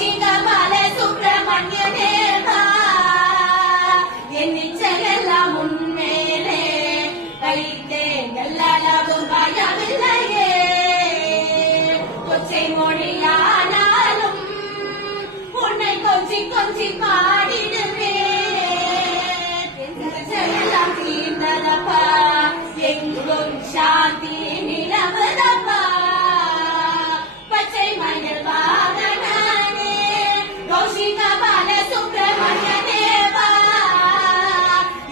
கௌஷிக பால சுப்பிரமணிய தேவா என் நிச்சயெல்லாம் முன்னேலே வைத்தேன் எல்லாரும் பயமில்லையே கொச்சை மொழியானாலும் உன்னை கொஞ்சி கொஞ்சி பாடிடுவேன் எல்லாம் தீர்ந்ததப்பா எங்கும் சாந்தி நிலவதப்பா பச்சை மயில் வாகனே கௌஷிக பால சுப்பிரமணிய தேவா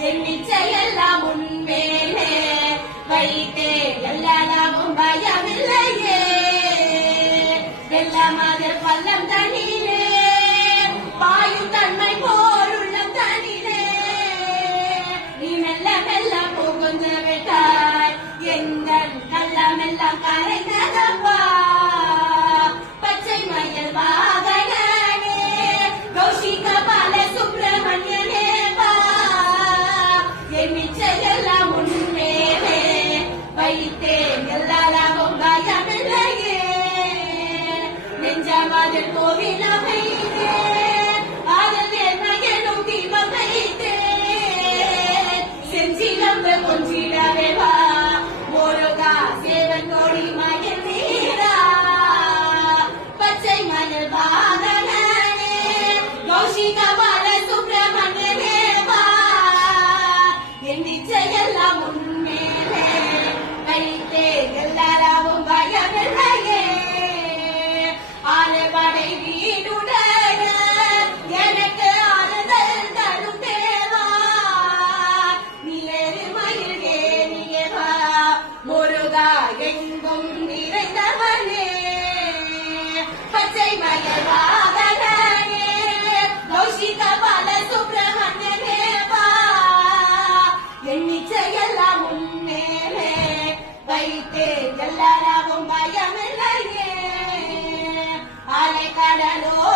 என் நிச்சயெல்லாம் உன்மேலே வைத்தே எல்லாமும் பயமில்லையே எல்லாம் அது பள்ளம் தண்ணிலே பாயும் தன்மை போலுள்ளம் தண்ணிலே நீ மெல்ல மெல்ல புகுந்து விட்டாய் எங்கள் கள்ளமெல்லாம் கரைந்ததப்பா பச்சை மயில் வாகனே கௌஷிக பால சுப்பிரமணிய தேவா என் நிச்சயெல்லாம் உன்மேலே வைத்தேன் எல்லாரும் பயமில்லையே நெஞ்சமதில் கோவில் அமைத்தேன் அதில் என்ன எனும் தீபம் வைத்தேன் செஞ்சிலம்பு கொஞ்சிடவே வா முருகா சேவன் கோடி மயில் வீரா பச்சை மயில் வாகனே கௌஷிக பால சுப்பிரமணிய தேவா என் நிச்சயெல்லாம் உன்மேலே வைத்தேன் எல்லாரும் பயமில்லையே ஆலவடை வீடுடைய எனக்கு ஆறுதல் தரும் தேவா நீ எருமையில் ஏறியவா முருகா எங்கும் நிறைந்தவனே பச்சை மயில் வாகனே கௌஷிக பால சுப்பிரமணிய தேவா என் நிச்சயெல்லாம் உன்மேலே வைத்தே எல்லாரும் பயமில்லையே அலை கடலோ